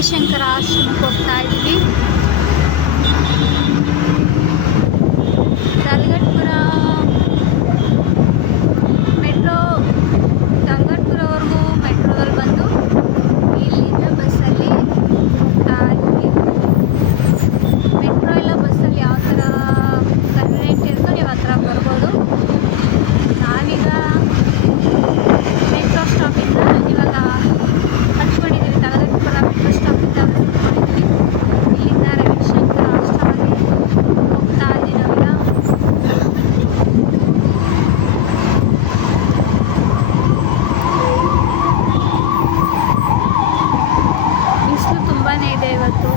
ರವಿಶಂಕರ ಆಶ್ರಮಕ್ಕೆ ಹೋಗ್ತಾ ಇದ್ದೀವಿ. ತಲಗಟ್ಪುರ ತಲಗಟ್ಪುರವರೆಗೂ ಮೆಟ್ರೋದಲ್ಲಿ ಬಂದು ಇಲ್ಲಿಂದ ಬಸ್ಸಲ್ಲಿ ಮೆಟ್ರೋ ಇಲ್ಲ ಬಸ್ಸಲ್ಲಿ ಯಾವ ಥರ ಕನ್ವೀನಿಯಂಟ್ ಇರುತ್ತೋ ನೀವು ಆ ಥರ ಬರ್ಬೋದು. ನಾವೀಗ ಮೆಟ್ರೋ ಸ್ಟಾಪಿಂದ ಇವಾಗ ಹತ್ಕೊಂಡಿದ್ದೀವಿ. ತಲಗಟ್ಪುರ ಮೆಟ್ರೋ ಸ್ಟಾಪಿಂದ ಹತ್ಕೊಂಡಿದ್ದೀವಿ. ಇಲ್ಲಿಂದ ರವಿಶಂಕರ ಆಶ್ರಮಕ್ಕೆ ಹೋಗ್ತಾ ಇದ್ದೀವಿ ನಾವೀಗ. ಬಿಸಿಲು ತುಂಬಾ ಇದೆ ಇವತ್ತು.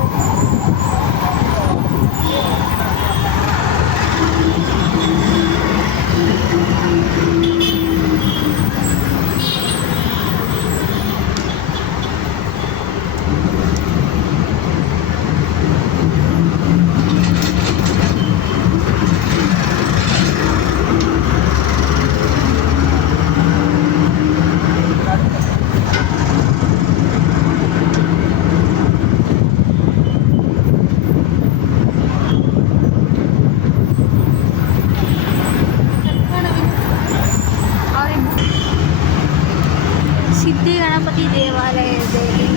ಸಿದ್ಧಿ ಗಣಪತಿ ದೇವಾಲಯದಲ್ಲಿ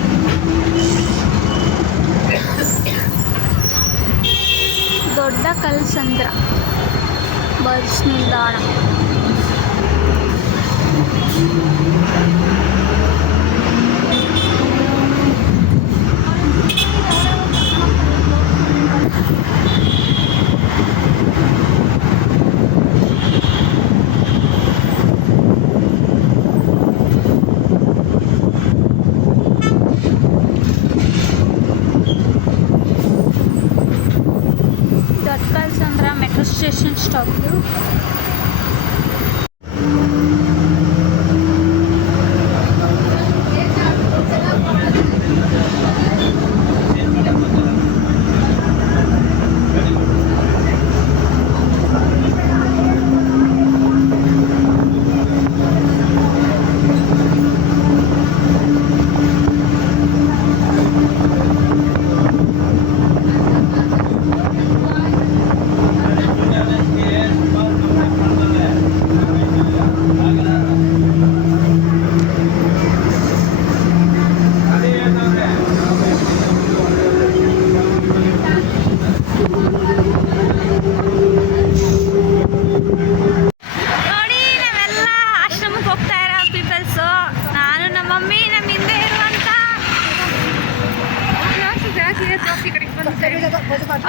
ದೊಡ್ಡ ಕಲ್ಸಂದ್ರ ಬಸ್ ನಿಲ್ದಾಣ. Kalsandra metro station stop.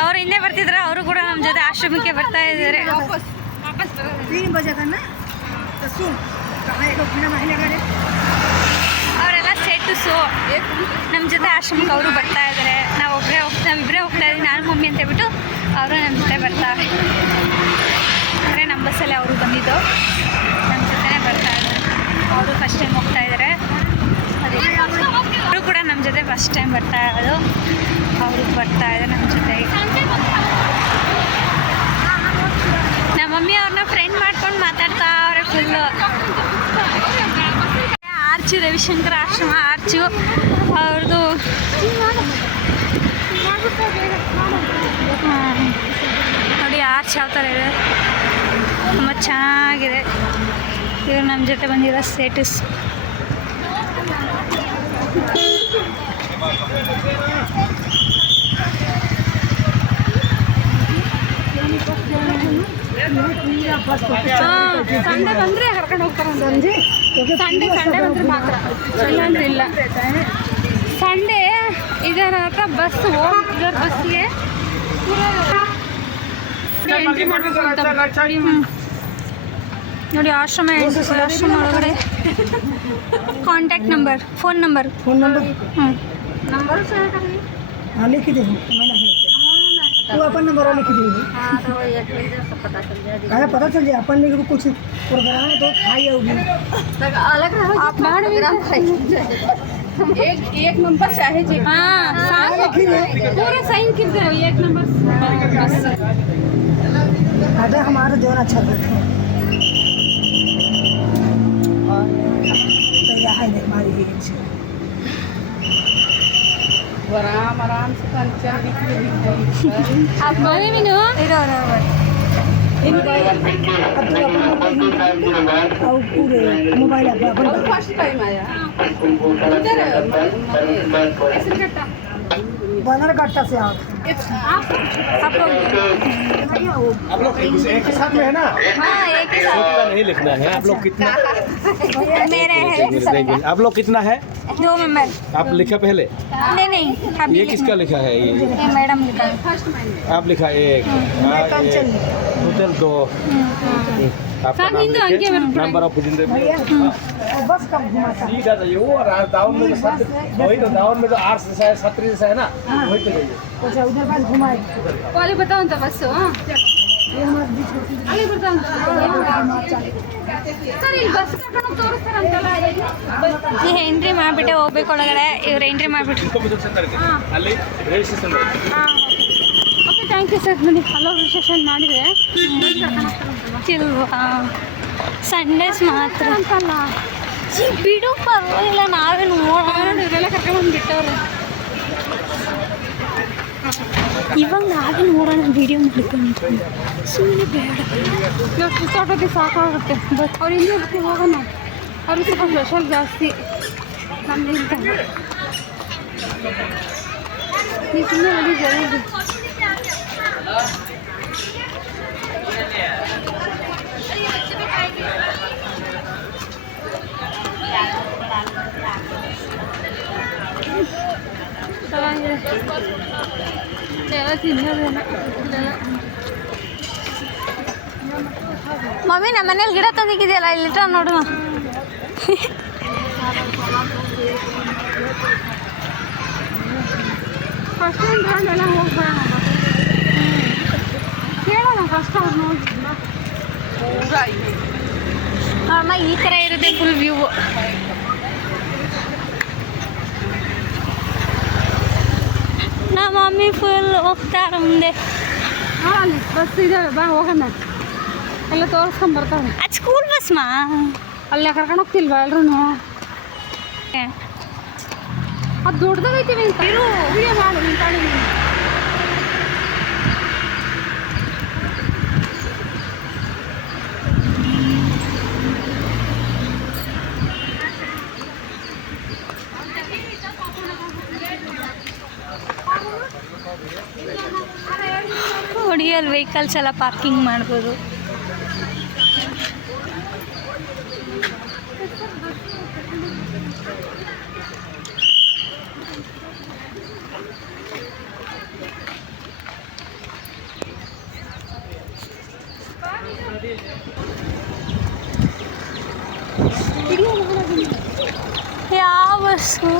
ಅವ್ರು ಹಿಂದೆ ಬರ್ತಿದ್ರು, ಅವರು ಕೂಡ ನಮ್ಮ ಜೊತೆ ಆಶ್ರಮಕ್ಕೆ ಬರ್ತಾ ಇದ್ದಾರೆ. ಅವರೆಲ್ಲ ಸ್ಟೇಟಸ್ಸು ನಮ್ಮ ಜೊತೆ ಆಶ್ರಮಕ್ಕೆ ಅವರು ಬರ್ತಾ ಇದ್ದಾರೆ. ನಾವಿಬ್ಬರೇ ಹೋಗ್ತಾ ಇದ್ದೀವಿ, ನಾನು ಮಮ್ಮಿ ಅಂತ ಹೇಳ್ಬಿಟ್ಟು ಅವರು ನಮ್ಮ ಜೊತೆ ಬರ್ತಾರೆ. ಅಂದರೆ ನಮ್ಮ ಬಸ್ಸಲ್ಲಿ ಅವರು ಬಂದಿದ್ದು ನಮ್ಮ ಜೊತೆನೇ ಬರ್ತಾ ಇದ್ದಾರೆ. ಅವರು ಫಸ್ಟ್ ಟೈಮ್ ಹೋಗ್ತಾ ಇದ್ದಾರೆ. ಅವರು ಕೂಡ ನಮ್ಮ ಜೊತೆ ಫಸ್ಟ್ ಟೈಮ್ ಬರ್ತಾ ಇರೋದು. ಅವರು ಬರ್ತಾ ಇದ್ದಾರೆ ನಮ್ಮ ಜೊತೆಗೆ. ನಮ್ಮ ಮಮ್ಮಿ ಅವ್ರನ್ನ ಫ್ರೆಂಡ್ ಮಾಡ್ಕೊಂಡು ಮಾತಾಡ್ತಾ ಅವ್ರೆ ಫುಲ್ಲು. ಆರ್ಚು ರವಿಶಂಕರ ಆಶ್ರಮ ಆರ್ಚು ಅವ್ರದ್ದು. ನೋಡಿ ಆರ್ಚ್ ಯಾವ ಥರ ಇದೆ, ತುಂಬ ಚೆನ್ನಾಗಿದೆ. ಇವರು ನಮ್ಮ ಜೊತೆ ಬಂದಿರೋ ಸ್ಟೇಟಸ್. ಸಂಡೆ ಬಂದರೆ ಕರ್ಕೊಂಡು ಹೋಗ್ತಾರೆ ಸಂಜೆ. ಸಂಡೆ ಬಂದರೆ ಮಾತ್ರ, ಸಂಡೆ ಇಲ್ಲ. ಸಂಡೇ ಇದರ ಹತ್ರ ಬಸ್ ಇದರ ಬಸ್ಗೆ ನೋಡಿ ಆಶ್ರಮ ಆಶ್ರಮ ಒಳಗಡೆ ಕಾಂಟ್ಯಾಕ್ಟ್ ನಂಬರ್, ಫೋನ್ ನಂಬರ್ हूँ नंबर से लिख दी तू अपन नंबर लिख दी। अरे पता चल जाए अपन ने कुछ प्रोग्राम है तो खाई होगी अलग आप एक नंबर चाहे जी। हाँ पूरा साइन कर दे एक नंबर। अरे हमारा जोर अच्छा देते हैं आराम आराम से कंचन दिख रही है आप बोले भी नो इधर मोबाइल अब तो अपन पूरे मोबाइल अपन फर्स्ट टाइम आया इधर ऐसे करता बनर कट्टा से आप आप लोग आप लोग एक ही साथ में है ना? हाँ एक ही साथ कितना नहीं लिखना है। आप लोग कितना मेरे है देखिए, आप लोग कितना है? 2 मेंबर आप लिखा पहले? नहीं अभी ये किसका लिखा है? ये मैडम लिखा आप लिखा एक, टोटल 2। आपका नाम लिखिए, नंबर ऑफ बस कम घुमाता ठीक है। ये वो दावन में वही तो दावन में तो 8 से 37 से है ना, वही तो जाइए। अच्छा उधर पास घुमाए वाले बताओ तो बस ये हमारे बीच होती है वाले बताओ ಸರ್ ಇಲ್ಲಿ ಬಸ್ ಕರ್ಕೊಂಡು ತೋರಿಸ್ತಾರಂತಲ್ಲ ಈ ಎಂಟ್ರಿ ಮಾಡಿಬಿಟ್ಟೆ ಹೋಗ್ಬೇಕು ಒಳಗಡೆ ಇವ್ರು ಎಂಟ್ರಿ ಮಾಡಿಬಿಟ್ರು ಅಲ್ಲಿ railway station okay thank you sir ನೋಡಿ ಹಲೋ ರಿಸೆಪ್ಷನ್ ಮಾಡಿದರೆ ಇಲ್ವಾ ಸಂಡೇಸ್ ಮಾತ್ರ ಅಂತಲ್ಲ ಛೀ, ಬಿಡು ಪರವಾಗಿಲ್ಲ ನಾವೇ ನೋಡೋಣ ಇವರೆಲ್ಲ ಕರ್ಕೊಂಡ್ಬಂದು ಬಿಟ್ಟವ್ರೆ ಇವಾಗ ನಾವೇ ನೋಡೋಣ ವಿಡಿಯೋ ಮಾಡ್ಕೊಂಡು ಸುಮ್ಮನೆ ಬೇಡ ಇವಾಗ ಕಿತ್ತಾಟೋಕ್ಕೆ ಸಾಕಾಗುತ್ತೆ ಬಟ್ ಅವ್ರು ಹಿಂದೆ ಹೋಗ್ತೀವಿ ಹೋಗೋಣ ಅವ್ರಿಗೆ ಸ್ವಲ್ಪ ಸ್ಪೆಷಲ್ ಜಾಸ್ತಿ ನಮ್ಗಿಂತ ನೀವು ಸುಮ್ಮನೆ ನೋಡಿ ಜಲ್ದಿ ಚೆನ್ನಾಗಿದೆ ಎಲ್ಲ ತಿನ್ನೋದೇನ ಮಮ್ಮಿ ನಮ್ಮ ಮನೇಲಿ ಗಿಡ ತಂದಿಕ್ಕಿದೆಯಲ್ಲ ಇಲ್ಲಿಟ್ಟ ನೋಡುವ ಫಸ್ಟ್ ಟೈಮ್ ಎಲ್ಲ ಹೋಗ್ಬೇಡ ಕೇಳೋಣ ಫಸ್ಟ್ ಅವ್ರು ನೋಡಿಲ್ಲ ಅಮ್ಮ ಈ ಥರ ಇರುತ್ತೆ ಫುಲ್ ವ್ಯೂ ನಮ್ಮ ಮಮ್ಮಿ ಫುಲ್ ಹೋಗ್ತಾರ ಮುಂದೆ ಅಲ್ಲಿ ಬಸ್ ಇದ್ದಾವೆ ಬಾ ಹೋಗೋಣ ಎಲ್ಲ ತೋರಿಸ್ಕೊಂಡು ಬರ್ತಾರೆ ಅದು ಸ್ಕೂಲ್ ಬಸ್ ಮಾ ಅಲ್ಲೇ ಕರ್ಕೊಂಡು ಹೋಗ್ತಿಲ್ವಾ ಎಲ್ರೂ ಅದು ದೊಡ್ಡದಾಗೈತೀವಿ ಅಂತ ಇರು ವಿಡಿಯೋ ಮಾಡು ನೀನು ತಾಳಿ ನೀನು ನೋಡಿ ಅಲ್ಲಿ ವೆಹಿಕಲ್ಸ್ ಎಲ್ಲ ಪಾರ್ಕಿಂಗ್ ಮಾಡ್ಬೋದು ಯಾವ ಬಸ್ಸು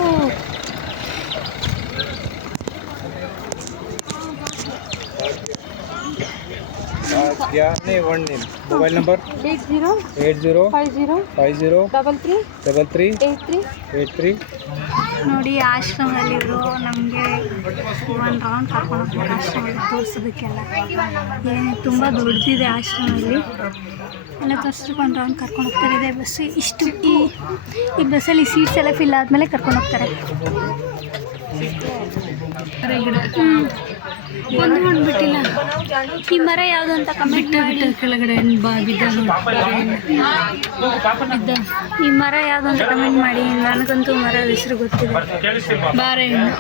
क्या नहीं वन नेम मोबाइल नंबर 80 80 50 50 33 33 83 83 ನೋಡಿ ಆಶ್ರಮದಲ್ಲಿ ಇವರು ನಮಗೆ ಒಂದು ರೌಂಡ್ ಕರ್ಕೊಂಡು ಹೋಗ್ತಾರೆ ಆಶ್ರಮದಲ್ಲಿ ತೋರಿಸೋದಕ್ಕೆಲ್ಲ ಏನು ತುಂಬ ದೊಡ್ಡದಿದೆ ಆಶ್ರಮದಲ್ಲಿ ಎಲ್ಲ ತೋರಿಸೋದಕ್ಕೆ ಒಂದು ರೌಂಡ್ ಕರ್ಕೊಂಡು ಹೋಗ್ತಾರೆ ಇದೆ ಬಸ್ಸು ಇಷ್ಟು ಈ ಬಸ್ಸಲ್ಲಿ ಸೀಟ್ಸ್ ಎಲ್ಲ ಫಿಲ್ ಆದಮೇಲೆ ಕರ್ಕೊಂಡು ಹೋಗ್ತಾರೆ ಒಂದು ಮಾಡಿಬಿಟ್ಟಿಲ್ಲ ಈ ಮರ ಯಾವುದು ಅಂತ ಕಮೆಂಟ್ ಮಾಡಿ ಕೆಳಗಡೆ ಬಿದ್ದ ಈ ಮರ ಯಾವುದು ಅಂತ ಕಮೆಂಟ್ ಮಾಡಿ ನನಗಂತೂ ಮರದ ಹೆಸರು ಗೊತ್ತಿದೆ ಬಾರೆ ಹಣ್ಣು